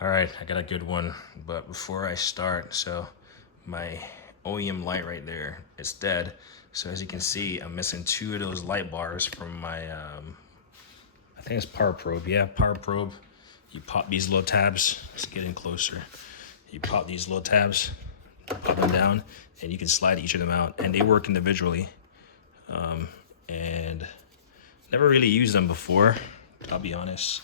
All right, I got a good one, but before I start, so my OEM light right there, it's dead. So as you can see, I'm missing two of those light bars from my, I think it's power probe. Yeah, power probe. You pop these little tabs. Let's get in closer. You pop these little tabs, pop them down, and you can slide each of them out, and they work individually. And never really used them before, I'll be honest.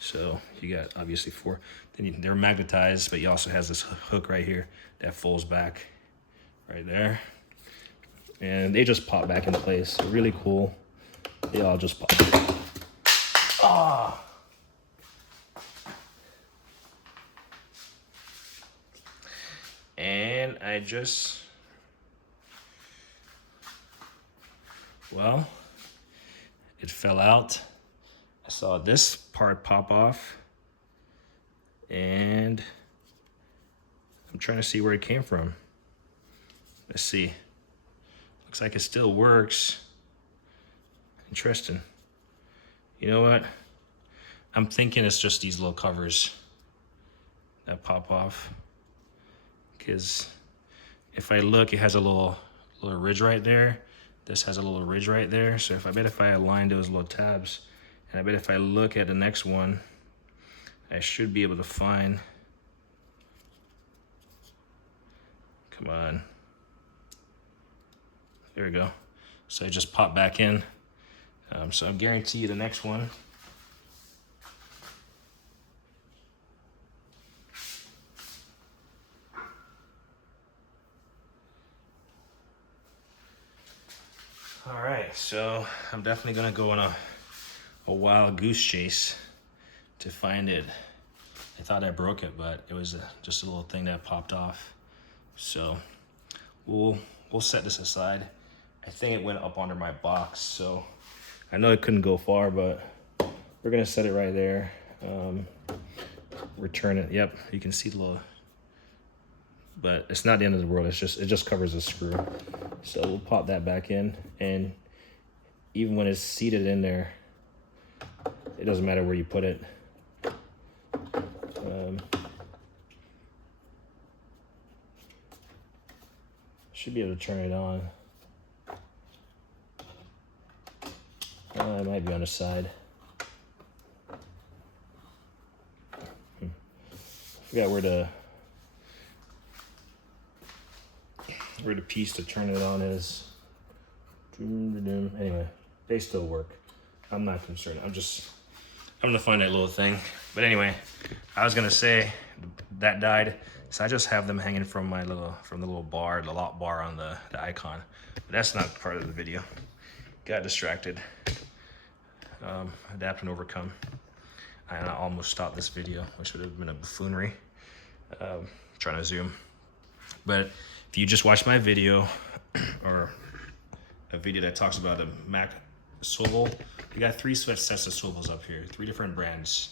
So you got obviously four. Then they're magnetized, but you also has this hook right here that folds back right there. And they just pop back in place. They're really cool. They all just pop. Ah! And I just, well, it fell out. I saw this part pop off. And I'm trying to see where it came from. Let's see. Looks like it still works. Interesting. You know what? I'm thinking it's just these little covers that pop off. Because if I look, it has a little ridge right there. This has a little ridge right there. So if I align those little tabs, and I bet if I look at the next one, I should be able to find. Come on. There we go. So I just popped back in. So I guarantee you the next one. All right, so I'm definitely gonna go on a wild goose chase to find it. I thought I broke it, but it was just a little thing that popped off. So we'll set this aside. I think it went up under my box, so I know it couldn't go far, but we're gonna set it right there. Return it. Yep, you can see the little, but it's not the end of the world. It just covers the screw. So we'll pop that back in, and even when it's seated in there, it doesn't matter where you put it. Should be able to turn it on. It might be on the side. Forgot where the piece to turn it on is. Anyway, they still work. I'm not concerned. I'm gonna find that little thing. But anyway, I was gonna say that died, so I just have them hanging from the little bar, the lock bar on the icon. But that's not part of the video. Got distracted. Adapt and overcome. And I almost stopped this video, which would have been a buffoonery. Trying to zoom. But if you just watched my video, or a video that talks about a Mac swivel, we got 3 sets of swivels up here, 3 different brands,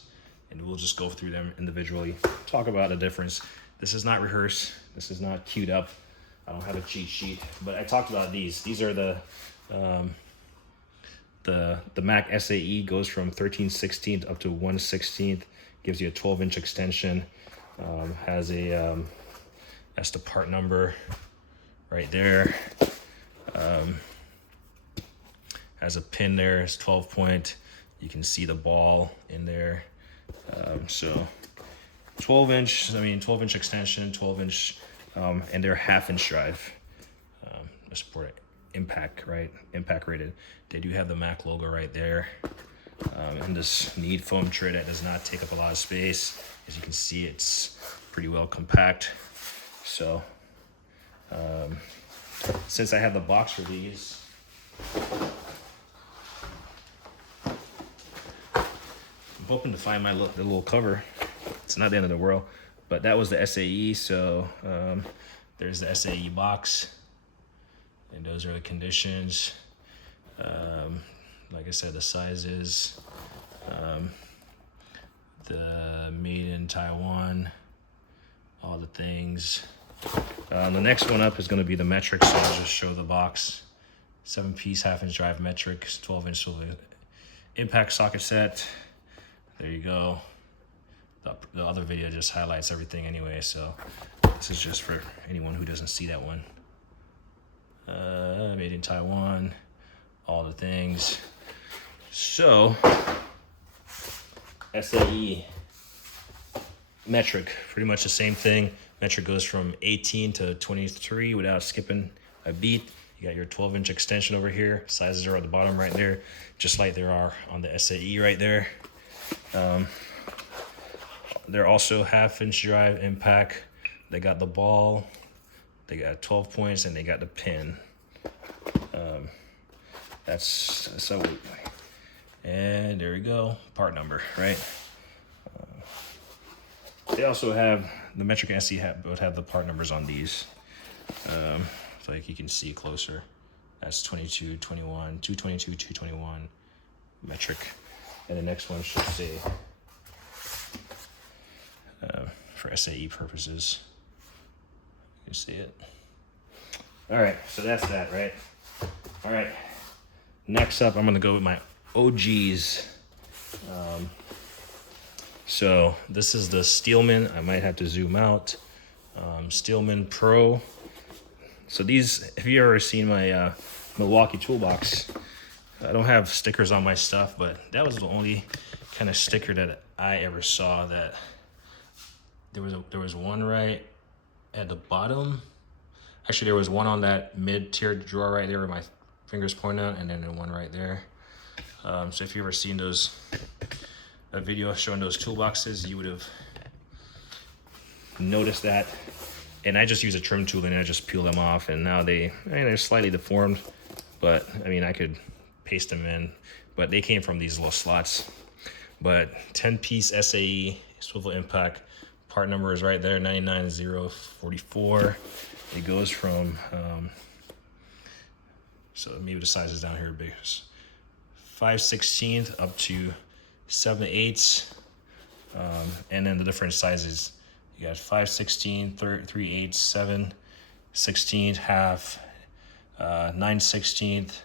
and we'll just go through them individually, talk about the difference. This is not rehearsed, this is not queued up. I don't have a cheat sheet, but I talked about these. These are the Mac SAE goes from 13/16 up to 1/16, gives you a 12-inch extension, has a, that's the part number right there. Has a pin there, it's 12 point. You can see the ball in there. So 12-inch extension, 12-inch, and they're 1/2-inch drive. Let's support it. Impact, right? Impact rated. They do have the Mac logo right there. And this knead foam tray that does not take up a lot of space. As you can see, it's pretty well compact. So, since I have the box for these, I'm hoping to find the little cover. It's not the end of the world, but that was the SAE. So there's the SAE box, and those are the conditions. Like I said, the sizes, the made in Taiwan, all the things. The next one up is going to be the metric, so I'll just show the box. 7-piece 1/2-inch drive metric, 12-inch impact socket set. There you go. The other video just highlights everything anyway, so this is just for anyone who doesn't see that one. Made in Taiwan, all the things. So, SAE, metric, pretty much the same thing. Metric goes from 18 to 23 without skipping a beat. You got your 12-inch extension over here. Sizes are at the bottom right there, just like there are on the SAE right there. They're also 1/2-inch drive impact. They got the ball, they got 12 points, and they got the pin. So, and there we go, part number, right? They also have, the metric and SAE both have the part numbers on these. So like you can see closer. That's 22, 21, 222, 221 metric. And the next one should say, for SAE purposes, you see it. All right, so that's that, right? All right, next up, I'm gonna go with my OGs. So this is the Steelman. I might have to zoom out. Steelman Pro. So these, if you ever seen my Milwaukee toolbox, I don't have stickers on my stuff, but that was the only kind of sticker that I ever saw that there was one right at the bottom. Actually, there was one on that mid-tier drawer right there where my fingers point out, and then one right there. So if you ever seen a video showing those toolboxes, you would have noticed that. And I just use a trim tool and I just peel them off, and now they're slightly deformed, but I mean, I could paste them in, but they came from these little slots. But 10-piece SAE swivel impact, part number is right there, 99044. It goes from, so maybe the size is down here big, 5/16 up to 7/8, and then the different sizes. You got 5/16, 3/8, 7/16, half, 9/16,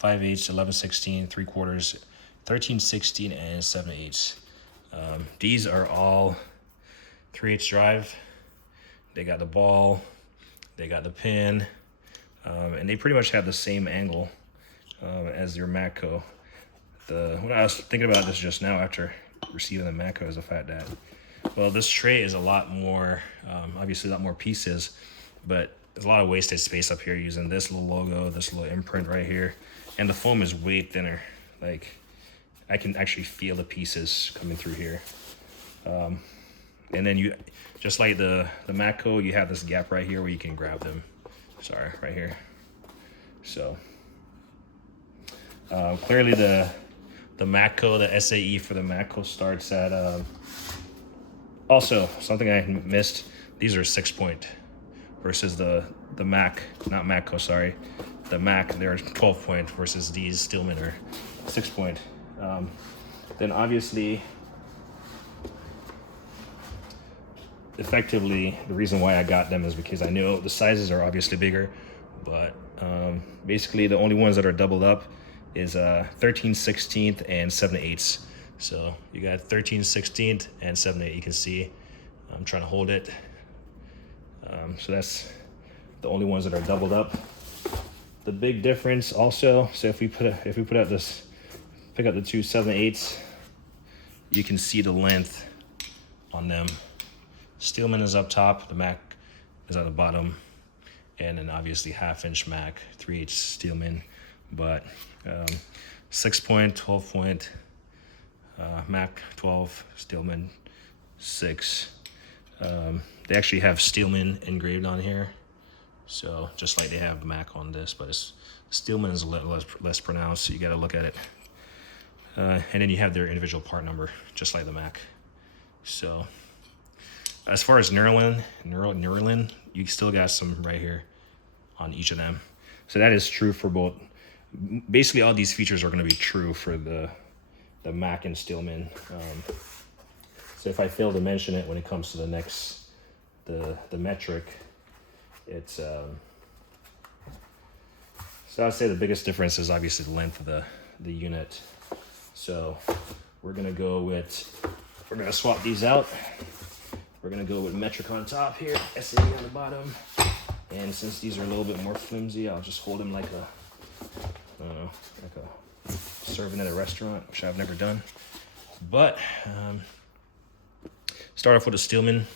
5/8, 11/16, 3/4, 13/16, and 7/8. These are all 3/8 drive. They got the ball, they got the pin, and they pretty much have the same angle as your Matco. When I was thinking about this just now after receiving the Matco, is the fact that, well, this tray is a lot more, obviously a lot more pieces, but there's a lot of wasted space up here using this little logo, this little imprint right here, and the foam is way thinner. Like, I can actually feel the pieces coming through here. And then you, just like the Matco, you have this gap right here where you can grab them. Sorry, right here. So, clearly the Matco, the SAE for the Matco starts at, also, something I missed, these are 6-point versus the Mac, not Matco, sorry. The Mac, they're 12-point versus these Steelman are 6-point. Then obviously, effectively, the reason why I got them is because I know the sizes are obviously bigger, but basically the only ones that are doubled up is 13/16 and 7/8. So you got 13/16 and 7/8. You can see I'm trying to hold it. So that's the only ones that are doubled up. The big difference also, so if we pick up the two 7/8s, you can see the length on them. Steelman is up top, the Mac is at the bottom, and then obviously 1/2-inch Mac, 3/8 Steelman, but 6-point, 12-point, Mac 12, Steelman 6. They actually have Steelman engraved on here, so just like they have Mac on this, but Steelman is a little less pronounced, so you got to look at it. And then you have their individual part number, just like the Mac. So as far as knurling, you still got some right here on each of them. So that is true for both. Basically, all these features are going to be true for the Mac and Steelman. So if I fail to mention it when it comes to the metric, it's so I'd say the biggest difference is obviously the length of the unit. So we're gonna go with we're gonna swap these out. We're gonna go with metric on top here, SAE on the bottom. And since these are a little bit more flimsy, I'll just hold them like a, I don't know, like a serving at a restaurant, which I've never done. But start off with a Steelman.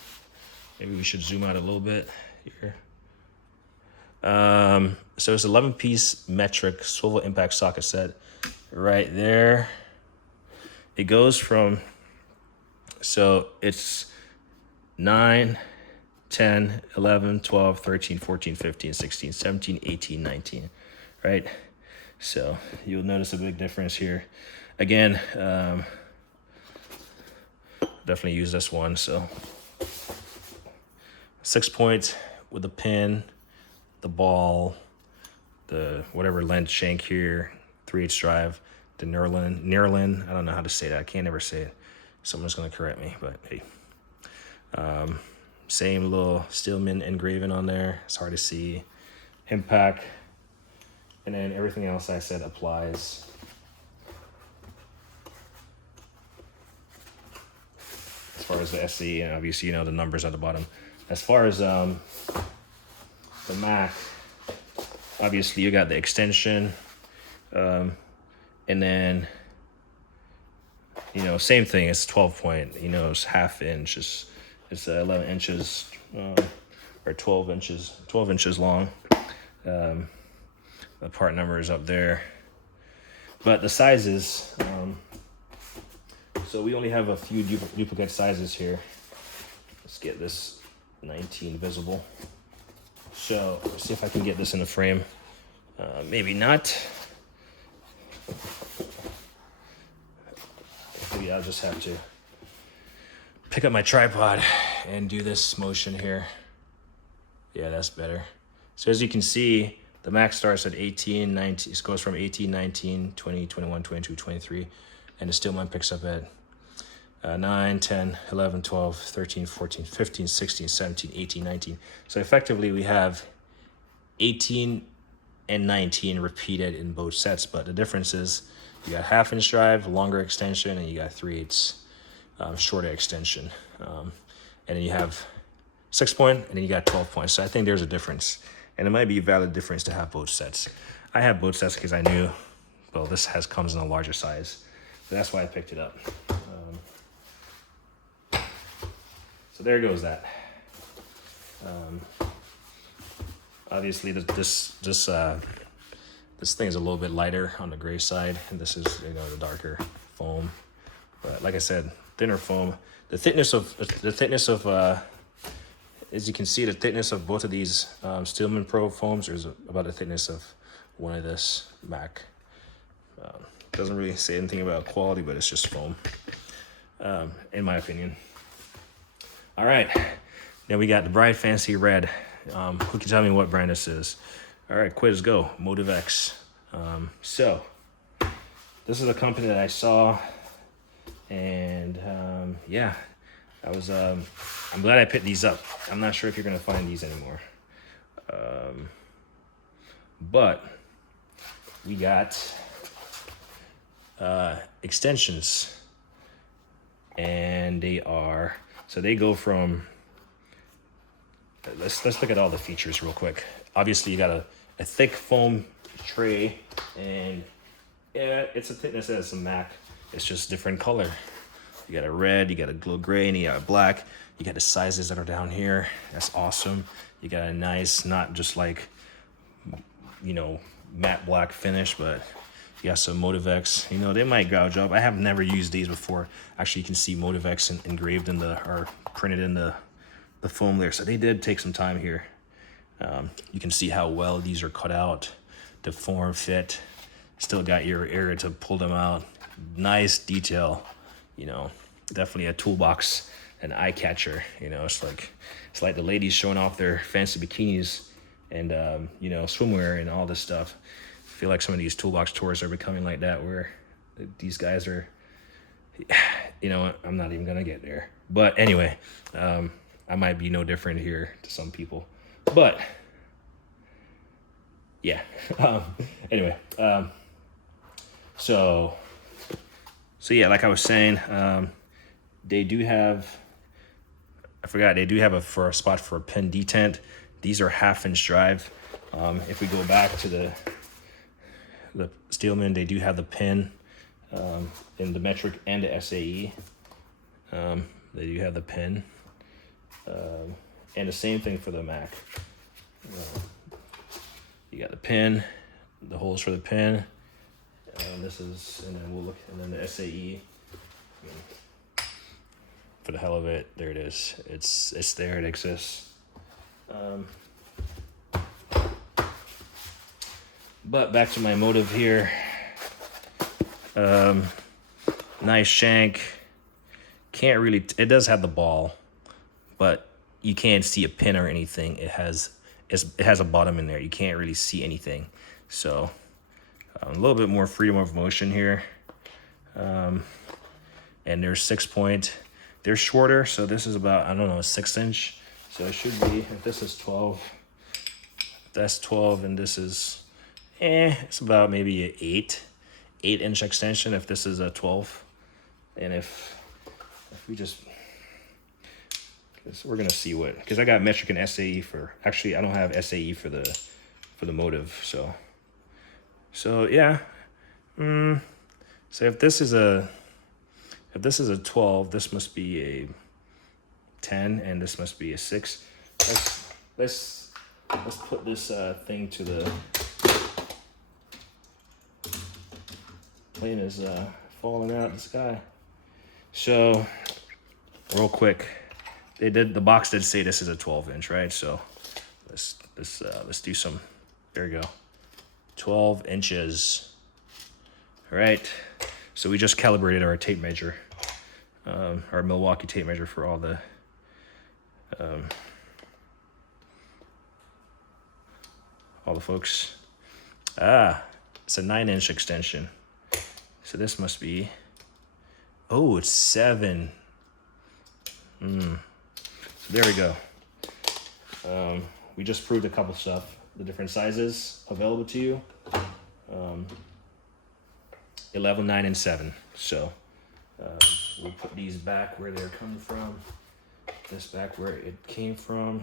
Maybe we should zoom out a little bit here. So it's 11-piece metric swivel impact socket set right there. It goes from, so it's 9, 10, 11, 12, 13, 14, 15, 16, 17, 18, 19, right? So you'll notice a big difference here. Again, definitely use this one. So 6 points with the pin, the ball, the whatever length shank here, 3/8 drive, the Nerlin. I don't know how to say that. I can't ever say it. Someone's gonna correct me, but hey. Same little Steelman engraving on there. It's hard to see. Impact, and then everything else I said applies. As far as the SE, and obviously you know the numbers at the bottom. As far as the Mac, obviously you got the extension, and then you know same thing. It's 12 point. You know it's ½ inch. It's 11 inches or 12 inches long. The part number is up there, but the sizes. So we only have a few duplicate sizes here. Let's get this 19 visible. So let's see if I can get this in the frame. Maybe not. Maybe I'll just have to pick up my tripod and do this motion here. Yeah, that's better. So as you can see, the Mac starts at 18, 19, it goes from 18, 19, 20, 21, 22, 23, and the Steelman picks up at 9, 10, 11, 12, 13, 14, 15, 16, 17, 18, 19. So effectively we have 18 and 19 repeated in both sets, but the difference is you got ½ inch drive, longer extension, and you got 3/8 shorter extension. And then you have 6 point, and then you got 12 points. So I think there's a difference, and it might be a valid difference to have both sets. I have both sets because I knew, well, this comes in a larger size, so that's why I picked it up. So there goes that. Obviously, this thing is a little bit lighter on the gray side, and this is the darker foam. But like I said, thinner foam. The thickness of as you can see, the thickness of both of these Steelman Pro foams is about the thickness of one of this Mac. Doesn't really say anything about quality, but it's just foam, in my opinion. All right, then we got the bright fancy red. Who can tell me what brand this is? All right, quiz go. Motive X. So this is a company that I saw, and yeah, I'm glad I picked these up. I'm not sure if you're gonna find these anymore, but we got extensions, and they go from. Let's look at all the features real quick. Obviously, you got a thick foam tray, and yeah, it's a thickness as a Mac. It's just different color. You got a red, you got a glow gray, and you got a black. You got the sizes that are down here. That's awesome. You got a nice, not just like, matte black finish, but you got some Motive X. They might gouge up. I have never used these before. Actually, you can see Motive X engraved or printed in the foam there. So they did take some time here. You can see how well these are cut out. The form fit. Still got your area to pull them out. Nice detail. Definitely a toolbox, an eye catcher. It's like the ladies showing off their fancy bikinis and swimwear and all this stuff. I feel like some of these toolbox tours are becoming like that, where these guys are. I'm not even gonna get there. But anyway, I might be no different here to some people, but yeah. Anyway, so yeah, like I was saying, They do have, I forgot, they do have a spot for a pin detent. These are 1/2-inch drive. If we go back to the Steelman, they do have the pin in the metric and the SAE. They do have the pin. And the same thing for the Mac. You got the pin, the holes for the pin. This is, and then we'll look, and then the SAE. For the hell of it, there it is. It's there. It exists. But back to my motive here. Nice shank. Can't really. It does have the ball, but you can't see a pin or anything. It has a bottom in there. You can't really see anything. So a little bit more freedom of motion here. And they're 6-point. They're shorter, so this is about, I don't know, a 6-inch. So it should be, if this is 12, that's 12, and this is, it's about maybe an 8-inch extension if this is a 12. And if we just, we're gonna see what, because I got metric and SAE for, actually I don't have SAE for the motive, so yeah. So if this is a 12, this must be a 10, and this must be a 6. Let's put this thing to the plane is falling out of the sky. So real quick, the box did say this is a 12-inch, right? So let's do some. There we go, 12 inches. All right. So we just calibrated our tape measure, our Milwaukee tape measure for all the folks. It's a 9-inch extension. So this must be, oh, it's 7. So there we go. We just proved a couple stuff, the different sizes available to you. 11, 9, and 7. So we'll put these back where they're coming from. This back where it came from.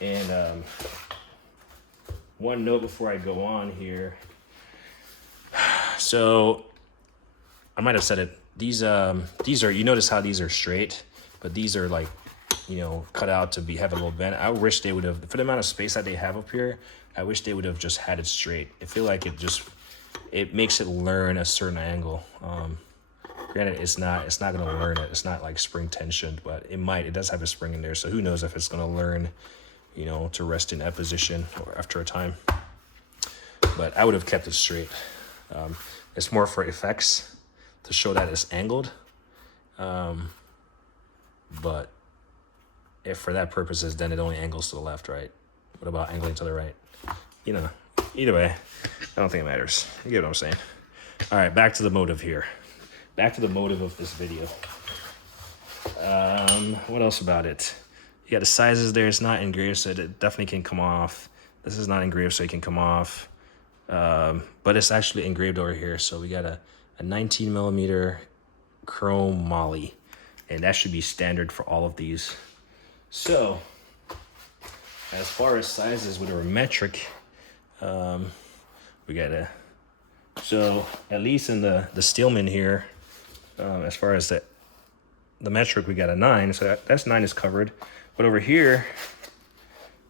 And one note before I go on here. So I might have said it. These are, you notice how these are straight, but these are like, cut out to have a little bend. I wish they would have, for the amount of space that they have up here, I wish they would have just had it straight. I feel like it makes it learn a certain angle. Granted, it's not going to learn it. It's not like spring tensioned, but it might. It does have a spring in there, so who knows if it's going to learn, to rest in that position or after a time. But I would have kept it straight. It's more for effects to show that it's angled. But if for that purposes, then it only angles to the left, right? What about angling to the right? Either way, I don't think it matters. You get what I'm saying? All right, back to the motive here. Back to the motive of this video. What else about it? You got the sizes there. It's not engraved, so it definitely can come off. This is not engraved, so it can come off. But it's actually engraved over here. So we got a 19 millimeter chrome moly, and that should be standard for all of these. So as far as sizes with our metric, we got so at least in the Steelman here, as far as the metric, we got a 9, so that's 9 is covered. But over here,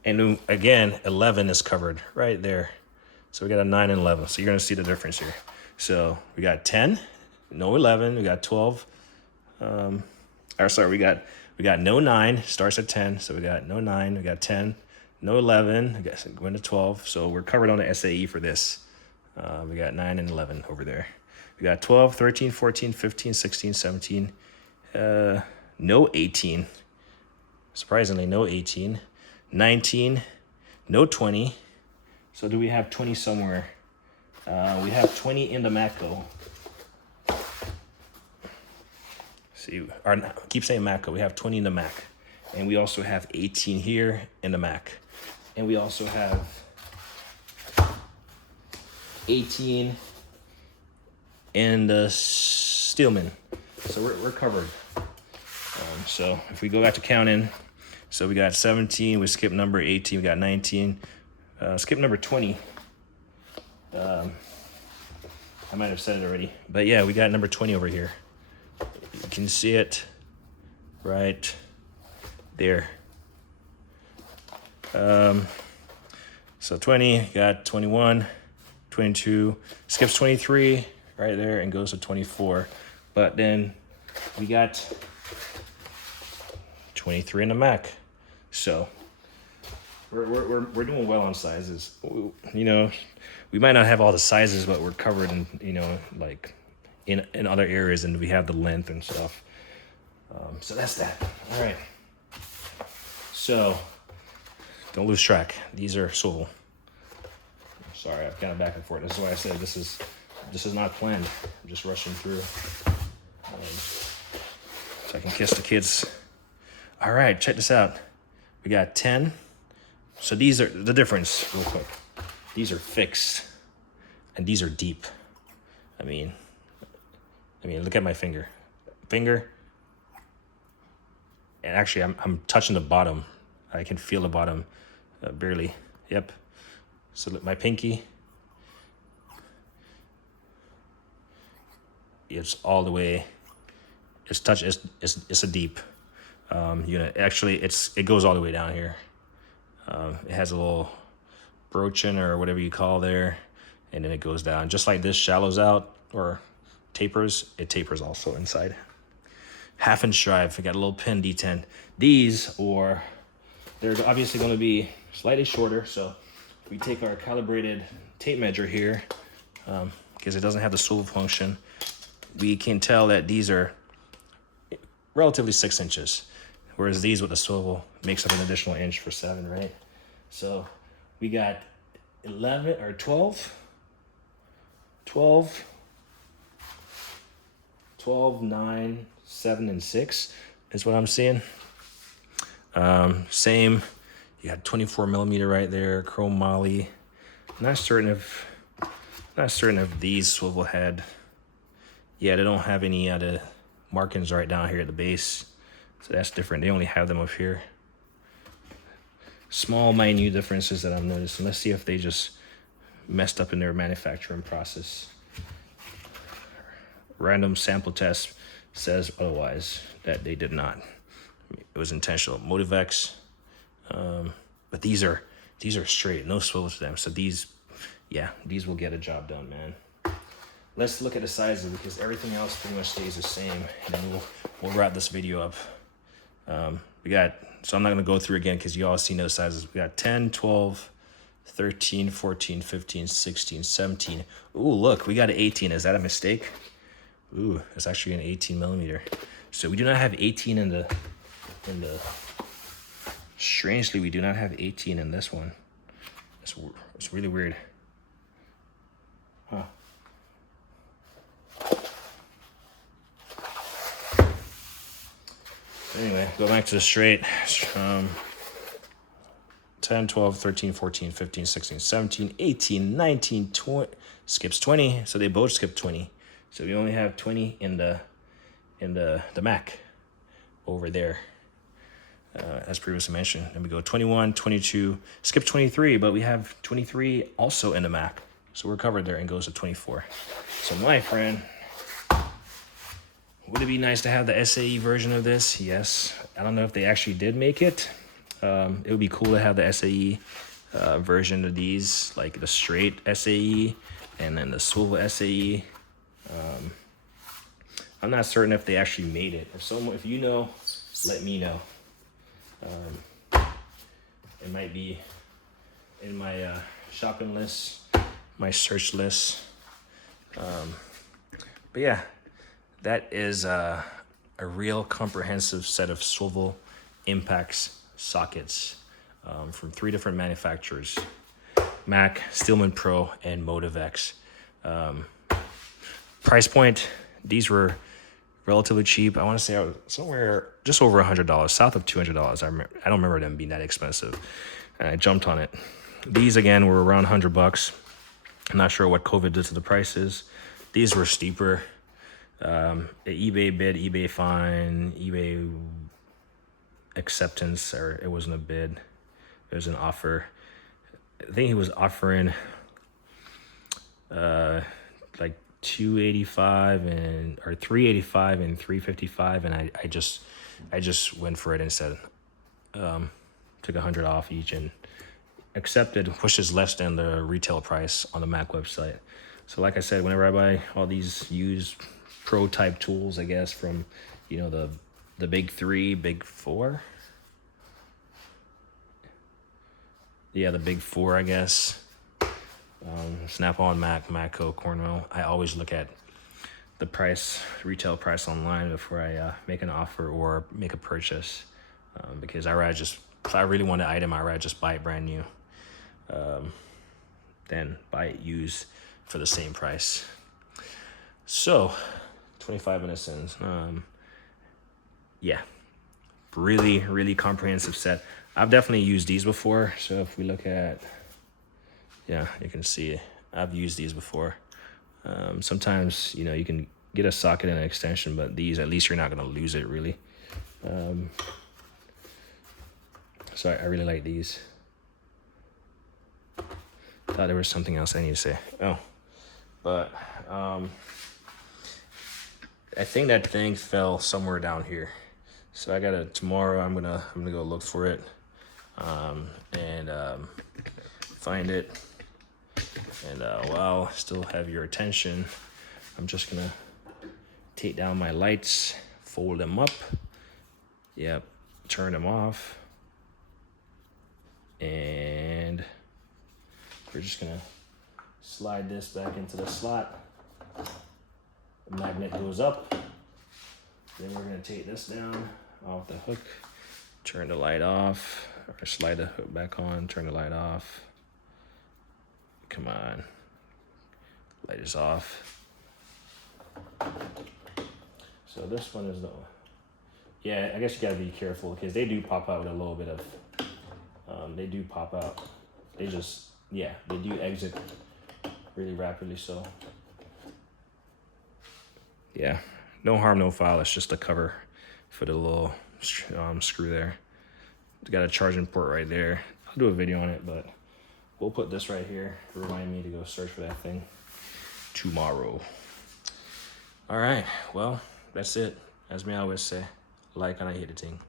and again, 11 is covered right there. So we got a 9 and 11. So you're gonna see the difference here. So we got 10, no 11. We got 12. We got no 9. Starts at 10. So we got no 9. We got 10. No 11. I guess going to 12. So we're covered on the SAE for this. We got 9 and 11 over there. We got 12, 13, 14, 15, 16, 17. No 18. Surprisingly, no 18. 19. No 20. So do we have 20 somewhere? We have 20 in the Matco. See, I keep saying Matco. We have 20 in the Mac. And we also have 18 here in the Mac. And we also have 18 in the Steelman. So we're covered. So if we go back to counting, so we got 17, we skipped number 18, we got 19, skip number 20. I might have said it already, but yeah, we got number 20 over here. You can see it right there. So 20, got 21, 22, skips 23 right there and goes to 24. But then we got 23 in the Mac. So we're doing well on sizes. You know, we might not have all the sizes, but we're covered in, you know, like in other areas, and we have the length and stuff. So that's that. All right. So don't lose track. These are swivel. Sorry, I've gone back and forth. This is why I said this is not planned. I'm just rushing through. So I can kiss the kids. All right, check this out. We got 10. So these are the difference, real quick. These are fixed, and these are deep. I mean, look at my finger. And actually, I'm touching the bottom. I can feel the bottom, barely. Yep. So look, my pinky. It's all the way. It's touch. It's a deep. You know, actually, it goes all the way down here. It has a little broaching or whatever you call there, and then it goes down. Just like this shallows out or tapers, it tapers also inside. 1/2 inch drive. We got a little pin D10. These, or they're obviously going to be slightly shorter. So if we take our calibrated tape measure here, because it doesn't have the swivel function, we can tell that these are relatively 6 inches, whereas these with the swivel makes up an additional inch for 7, right? So we got 11 or 12, 9, 7, and 6 is what I'm seeing. Same, you got 24 millimeter right there, chrome moly. Not certain if these swivel had. Yeah, they don't have any of the markings right down here at the base, so that's different. They only have them up here. Small, minute differences that I'm noticing. Let's see if they just messed up in their manufacturing process. Random sample test says otherwise, that they did not. It was intentional. Motivex, but these are straight, no swivel to them. So these will get a job done, man. Let's look at the sizes, because everything else pretty much stays the same, and then we'll wrap this video up. So I'm not gonna go through again because you all seen those sizes. We got 10, 12, 13, 14, 15, 16, 17. Ooh, look, we got an 18. Is that a mistake? Ooh, it's actually an 18 millimeter. So we do not have 18 in the, strangely, we do not have 18 in this one. It's really weird. Huh. Anyway, go back to the straight. 10, 12, 13, 14, 15, 16, 17, 18, 19, 20. Skips 20, so they both skip 20. So we only have 20 in the Mac over there, as previously mentioned. Then we go 21, 22, skip 23, but we have 23 also in the Mac. So we're covered there, and goes to 24. So my friend, would it be nice to have the SAE version of this? Yes. I don't know if they actually did make it. It would be cool to have the SAE version of these, like the straight SAE and then the swivel SAE. I'm not certain if they actually made it. If you know, let me know. It might be in my shopping list, my search list. But yeah, that is a real comprehensive set of swivel impacts sockets from 3 different manufacturers: Mac, Steelman Pro, and Motivex. Price point, these were relatively cheap. I want to say somewhere just over $100, south of $200. I don't remember them being that expensive, and I jumped on it. These again were around $100. I'm not sure what COVID did to the prices. These were steeper. eBay bid, eBay fine, eBay acceptance, or it wasn't a bid, it was an offer. I think he was offering like 285 and or 385 and 355, and I just went for it instead. Took 100 off each and accepted, which is less than the retail price on the Mac website. So like I said, whenever I buy all these used pro type tools, I guess from, you know, the big three, big four. Yeah, the big four, I guess. Snap-on, Mac, Matco, Cornwell. I always look at the price, retail price online before I make an offer or make a purchase, because if I really want an item, I'd rather just buy it brand new than buy it used for the same price. So, 25 minutes in. Yeah, really comprehensive set. I've definitely used these before. So if we look at, yeah, you can see I've used these before. Sometimes, you know, you can get a socket and an extension, but these, at least you're not going to lose it really. So I really like these. Thought there was something else I need to say. Oh, but I think that thing fell somewhere down here. So I gotta, tomorrow I'm gonna go look for it and find it. And while I still have your attention, I'm just gonna take down my lights, fold them up, yep, turn them off, and we're just gonna slide this back into the slot. The magnet goes up. Then we're gonna take this down off the hook, turn the light off, or slide the hook back on, turn the light off. Come on, light is off. So this one is the, yeah, I guess you gotta be careful because they do pop out with a little bit of, they do pop out. They just, yeah, they do exit really rapidly, so. Yeah, no harm, no foul. It's just a cover for the little screw there. It's got a charging port right there. I'll do a video on it, but we'll put this right here. Remind me to go search for that thing tomorrow. All right, well, that's it. As me always say, like and I hate the thing.